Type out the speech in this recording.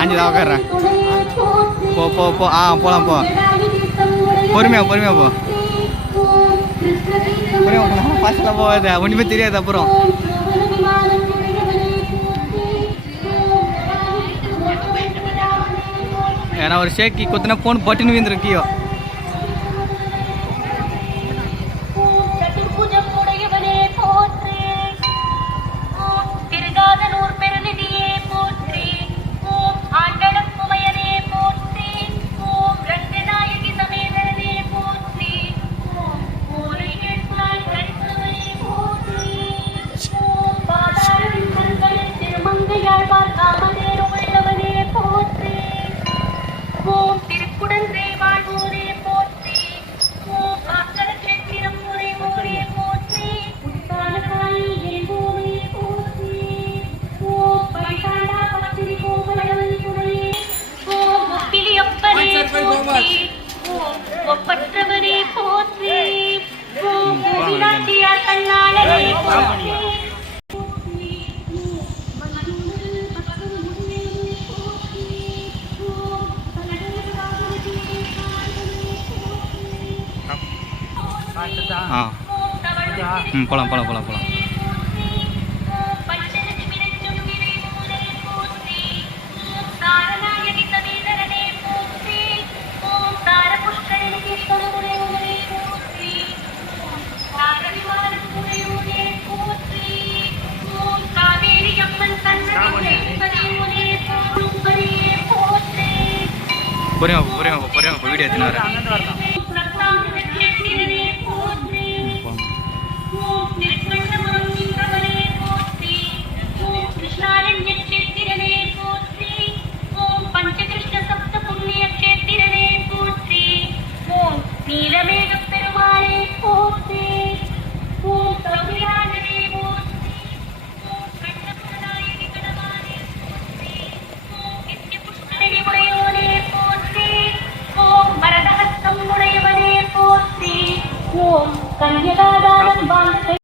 ஆஞ்சுதான் உட்காடுறேன். போ போ போ. போகலாம் போ. பொறுமையா பொறுமையா போ. பொறுமையா போனா ஃபர்ஸ்ட்ல போகாது, ஒன்றுமே தெரியாது. அப்புறம் ஏன்னா ஒரு ஷேக்கி கொத்துனா ஃபோன் பட்டுன்னு வீந்துருக்கியோ. ஒப்பற்றவனே போற்றி, கோவிலாட்டியார் கண்ணாளனே போற்றி. போலாம் போலாம் போலாம் போலாம். பொறுமையா பொறுமையா பொறுமையா வீடியோ எடுத்துன்னு வரேன். ஓம் கன்யகாதாரம்